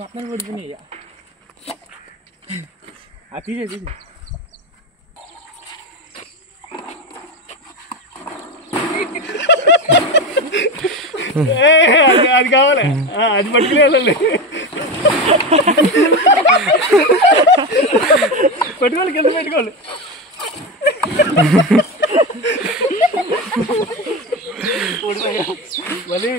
మొత్తం పడిపోయినాయి. అది తీసే అది కావాలి, అది పట్టుకునే వెళ్ళాలి. పెట్టుకోవాలి, కింద పెట్టుకోవాలి. మళ్ళీ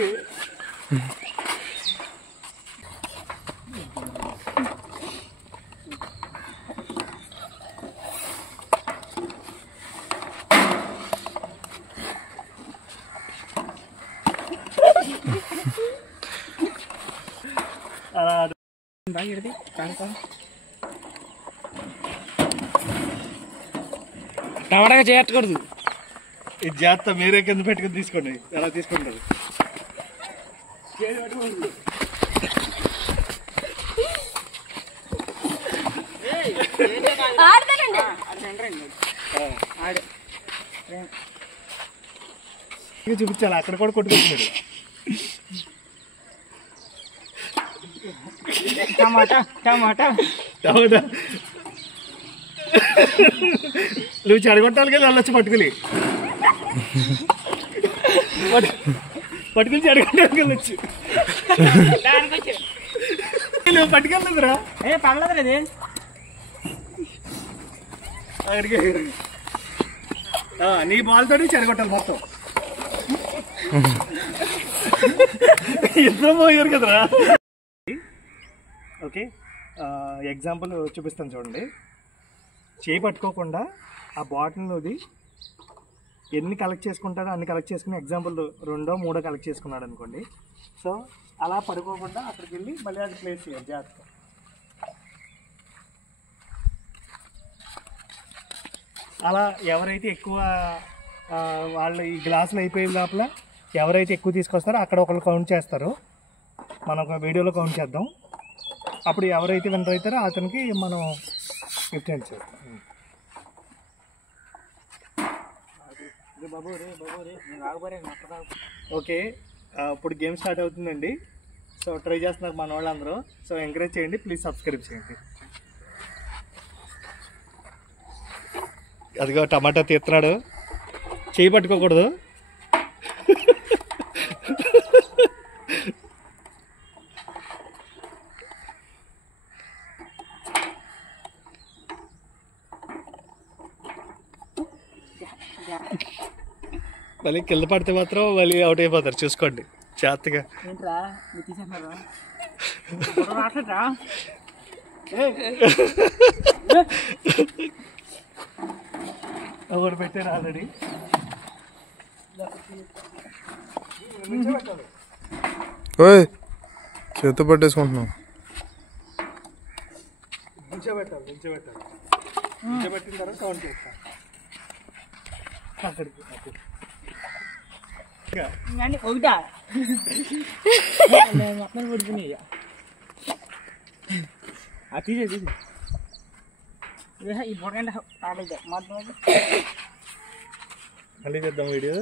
టమాటాగా చేయకూడదు. ఇది జాగ్రత్త, మీరే కింద పెట్టుకుని తీసుకోండి. ఎలా తీసుకుంటారు? చూపించాలి, అక్కడ కూడా కొట్టుకుంటున్నాడు. టమాటా టమాటా టమాటా నువ్వు చెడగొట్టాలి కదా, వెళ్ళొచ్చు పట్టుకుని పట్టుకుని చెడగొట్టాలి వెళ్ళొచ్చు. నువ్వు పట్టుకెళ్ళదురా, పర్లేదు లేదే అక్కడికి. నీ బాల్ తోటి చెడగొట్టాలి మొత్తం. ఇద్దరు పోయారు కదరా. ఓకే, ఎగ్జాంపుల్ చూపిస్తాను చూడండి. చేయి పట్టుకోకుండా ఆ బాటిల్లోది ఎన్ని కలెక్ట్ చేసుకుంటాడో అన్ని కలెక్ట్ చేసుకుని, ఎగ్జాంపుల్ 2 3 కలెక్ట్ చేసుకున్నాడు అనుకోండి. సో అలా పడుకోకుండా అక్కడికి వెళ్ళి మళ్ళీ అది ప్లేస్ చేయాలి జాగ్రత్త. అలా ఎవరైతే ఎక్కువ వాళ్ళు ఈ గ్లాసులు అయిపోయే లోపల ఎవరైతే ఎక్కువ తీసుకొస్తారో అక్కడ ఒకళ్ళు కౌంట్ చేస్తారు. మనం ఒక వీడియోలో కౌంట్ చేద్దాం. అప్పుడు ఎవరైతే విన్నర్ అవుతారో అతనికి మనం గిఫ్ట్ చేస్తాం. ఓకే, ఇప్పుడు గేమ్ స్టార్ట్ అవుతుందండి. సో ట్రై చేస్తున్నారు మన వాళ్ళందరూ. సో ఎంకరేజ్ చేయండి, ప్లీజ్ సబ్స్క్రైబ్ చేయండి. అదిగో టమాటా తీస్తున్నాడు, చేయి పట్టుకోకూడదు. మళ్ళీ కింద పడితే మాత్రం మళ్ళీ అవుట్ అయిపోతారు, చూసుకోండి జాగ్రత్తగా. ఒకటి పెట్టారు ఆల్రెడీ. చేతి పట్టేసుకుంటున్నాం. నుంచోబెట్టాలి, నుంచోబెట్టిన తర్వాత కౌంట్ చేస్తాను. అక్కడికి ఒకటా మొత్తం పడిపోయినాయి. అది తీసే ఈ బొడ మళ్ళీ చేద్దాం వీడియో.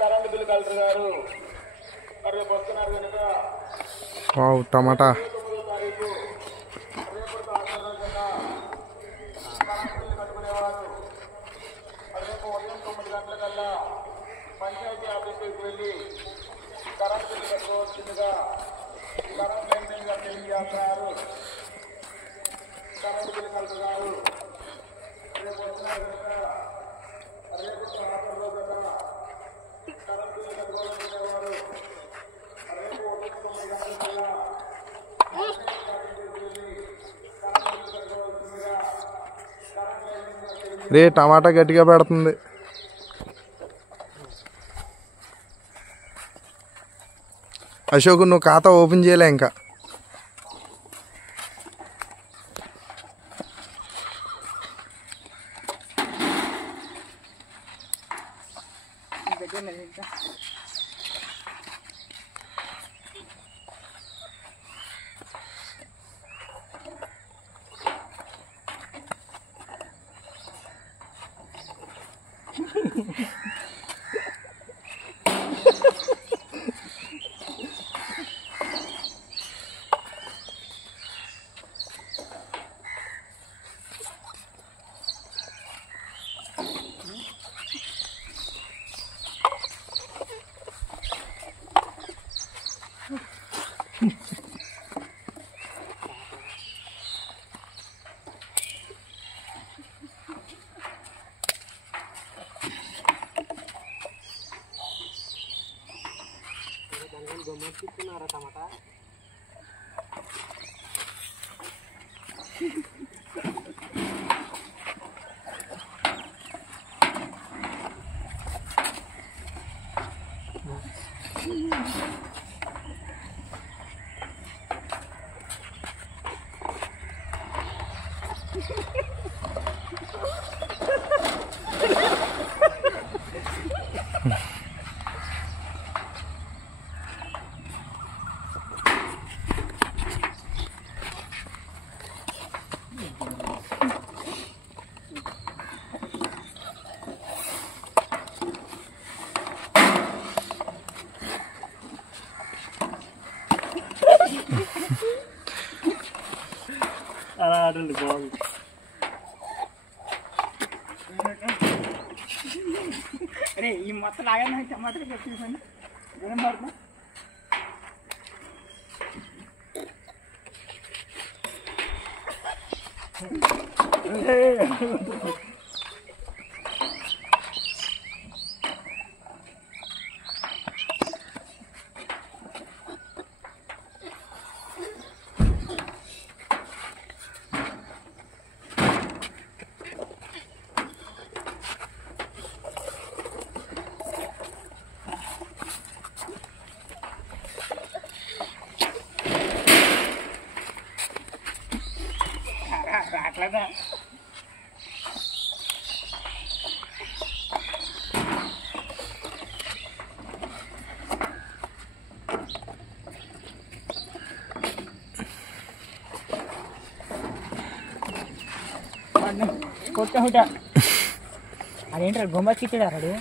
కరెంట్ బిల్లు కలెక్టర్ గారు రేపు వస్తున్నారు కనుక టమాటా కరెంట్ బిల్లు కట్టుకునేవారు రేపు ఉదయం 9 గంటలకల్లా పంచాయతీ ఆఫీస్కి వెళ్ళి కరెంట్ బిల్లు కట్టుకోవాల్సిందిగా కరెంట్ లైన్ గారు తెలియజేస్తున్నారు. కరెంట్ బిల్లు కలెక్టర్ గారు రేపు వస్తున్నారు కనుక రేపు రోజు కరెంట్ బిల్లు కట్టుకోవాలనుకునేవారు రేపు ఉదయం 9 గంటలకల్లా రే టమాటా గట్టిగా పెడుతుంది. అశోక్ నువ్వు ఖాతా ఓపెన్ చేయలే ఇంకా. టమాటా అలా ఆడండి బాగుంది. అరే ఈ మొత్తం లాగా టమాటాలు పెట్టేసాను ఏం పడుతున్నా రాట్లేదా కొట్ట హుట అదేంటారు గొంబకి ఇచ్చాడు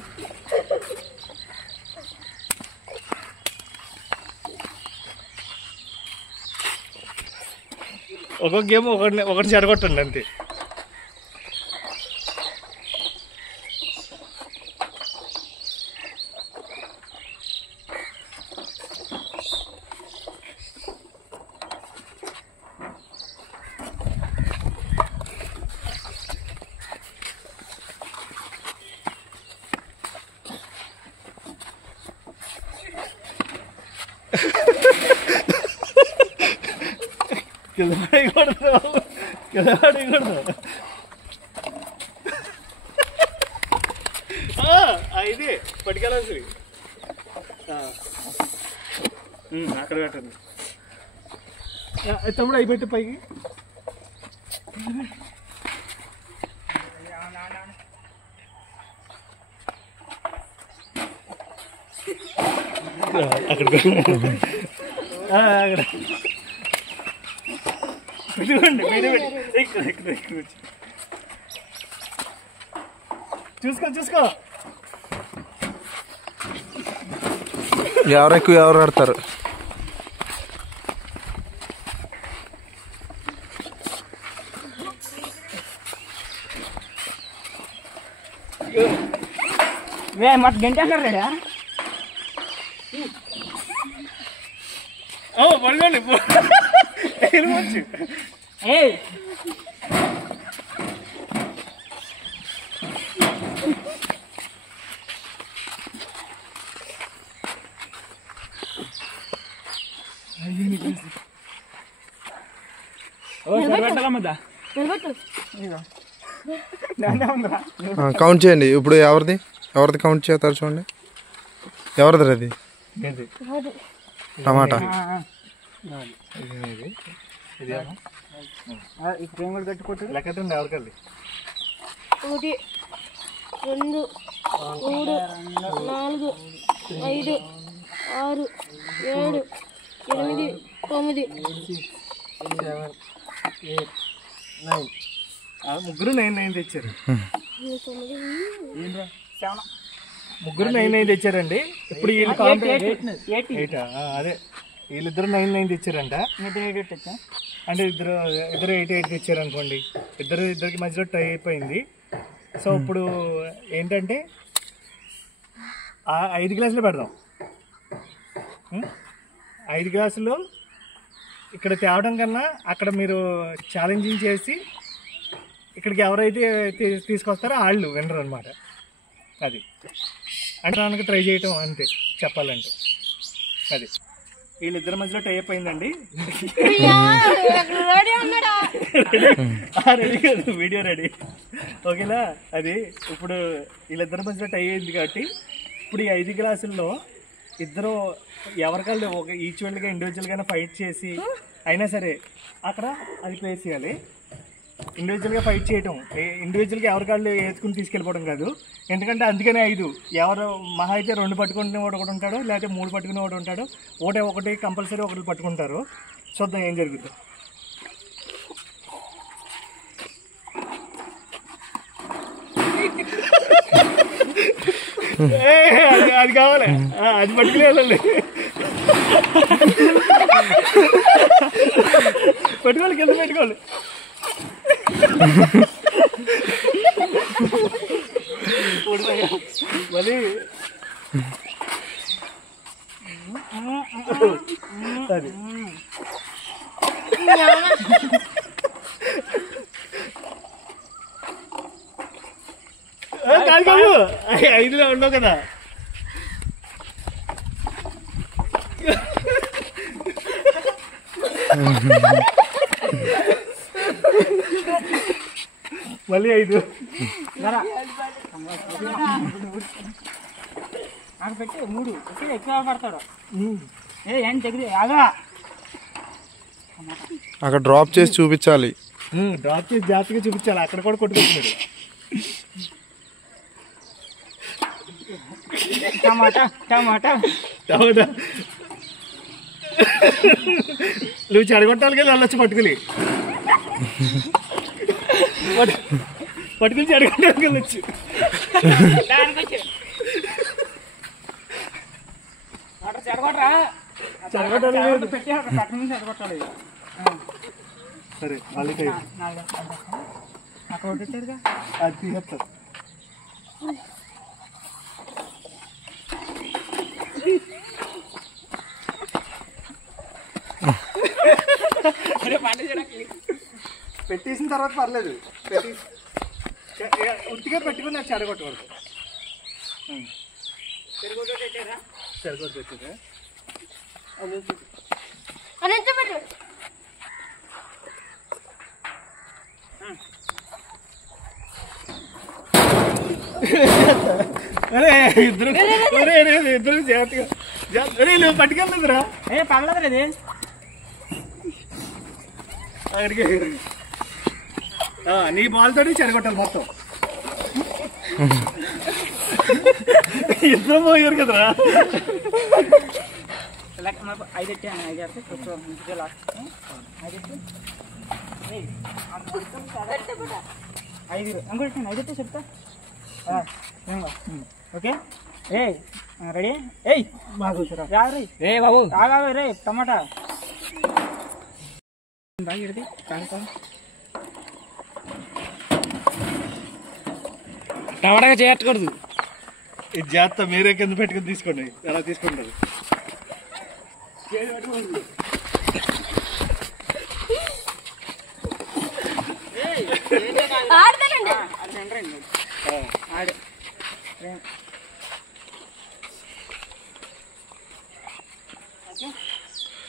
ఒక్కొక్క గేమ్ ఒకటి చెడగొట్టండి అంతే. ఇది పట్టుకెళ్ళాల్సి అక్కడ పెట్టండి. తమ్ముడు అవి పెట్టి పైకి అక్కడ అక్కడ ఇదిగోండి ఇక్కడ ఇక్కడ ఇక్కడ చూసుకో చూసుకో. ఎవరు ఎక్కువ ఎవరు ఆడతారు? మొత్తం గంట అన్నారా పడుకోండి. ఏ ఓ సరిపెట్టాలమ్మా. నిలబెట్టు కౌంట్ చేయండి ఇప్పుడు. ఎవరిది కౌంట్ చేస్తారు చూడండి. ఎవరిది అది? ఏంటి టమాటా. ఇది ఇది ఈ ఫ్రేమ్ కూడా కట్టుకోవచ్చు. లెక్కటండి ఎవరికెళ్ళి 1 2 3 4 5 6 7 8 9 ముగ్గురు 9 తెచ్చారు. 7 ముగ్గురు 9 తెచ్చారండి. ఇప్పుడు వీళ్ళు 8 అదే వీళ్ళిద్దరు 9 తెచ్చారంట. అంటే ఇద్దరు 8 తెచ్చారు అనుకోండి. ఇద్దరికి మధ్యలో టై అయిపోయింది. సో ఇప్పుడు ఏంటంటే 5 గ్లాసులు పెడదాం. 5 గ్లాసులు ఇక్కడ తేవడం కన్నా అక్కడ మీరు ఛాలెంజింగ్ చేసి ఇక్కడికి ఎవరైతే తీసుకొస్తారో వాళ్ళు వినరు అనమాట. అది అంటే దానికి ట్రై చేయటం అంతే చెప్పాలంటే. అది వీళ్ళిద్దరి మధ్యలో టై అయిపోయిందండి. రెడీ కాదు, వీడియో రెడీ. ఓకేనా? అది ఇప్పుడు వీళ్ళిద్దరి మధ్యలో టై అయింది కాబట్టి ఇప్పుడు ఈ 5 గ్లాసుల్లో ఇద్దరు ఎవరికాళ్ళు ఒక ఈక్వల్గా ఇండివిజువల్గానే ఫైట్ చేసి అయినా సరే అక్కడ అది ప్లేస్ చేయాలి. ఇండివిజువల్గా ఫైట్ చేయటం, ఇండివిజువల్గా ఎవరికాళ్ళు వేసుకుని తీసుకెళ్ళిపోవడం కాదు. ఎందుకంటే అందుకనే 5 ఎవరు మహా అయితే 2 పట్టుకునేవాడు ఒకటి ఉంటాడు, లేకపోతే 3 పట్టుకునేవాడు ఉంటాడు. ఒకటి కంపల్సరీ ఒకటి పట్టుకుంటారు. చూద్దాం ఏం జరుగుతుంది. అది కావాలి, అది పట్టుకునే వెళ్ళాలి. పెట్టుకోవాలి, కింద పెట్టుకోవాలి. మళ్ళీ అది కాదు కాదు 5లో ఉండవు కదా. మళ్ళీ 5 నాకు పెట్టి 3 ఎక్కువ పడతాడు. ఏం దగ్గర ఆగా అక్కడ డ్రాప్ చేసి చూపించాలి. డ్రాప్ చేసి జాగ్రత్తగా చూపించాలి. అక్కడ కూడా కొట్టుకుంటున్నాడు. టమాటా టమాటా టమాటా నువ్వు చెడగొట్టాలి కదా వెళ్ళొచ్చు. పట్టుకుని చెడగొట్టాలి వెళ్ళొచ్చు. చెడగొట్టాలి పెట్టి పక్కన చెడగొట్టాలి. సరే మళ్ళీ అక్కడ వచ్చాడుగా అది తీసేస్తారు. పెట్టేసిన తర్వాత పర్లేదు, ఉట్టిగా పెట్టుకుని నాకు చెడగొట్టకూడదు. చెడగొట్టు పెట్టిందా? అరే ఇద్దరు జాగ్రత్తగా అరే నువ్వు పట్టుకెళ్తుందిరా. పర్లేదు ఇది అక్కడికి నీ బాల్ తోటి చెడగొట్టాలి మొత్తం. ఇద్దరు పోయారు కదరా. 5 5 లాస్ట్ 5 ఇంకోటి 5 చెప్తా. Okay ready. బాబు రే బాబు ఆగా రే టమాటా బాగా టమాటాగా చేయకూడదు. ఇది జాగ్రత్త మీరే కింద పెట్టుకుని తీసుకోండి. ఎలా తీసుకుంటారు?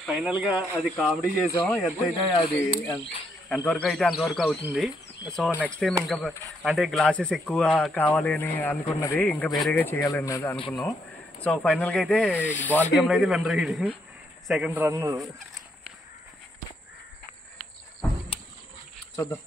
ఫైనల్ గా అది కామెడీ చేసాం. ఎంతైతే అది ఎంతవరకు అయితే అంతవరకు అవుతుంది. సో నెక్స్ట్ టైం ఇంకా అంటే గ్లాసెస్ ఎక్కువ కావాలి అని అనుకున్నది, ఇంకా వేరేగా చేయాలని అనుకున్నాం. సో ఫైనల్గా అయితే బాల్ గేమ్లో అయితే విన్నర్ ఇది. సెకండ్ రన్ చూద్దాం.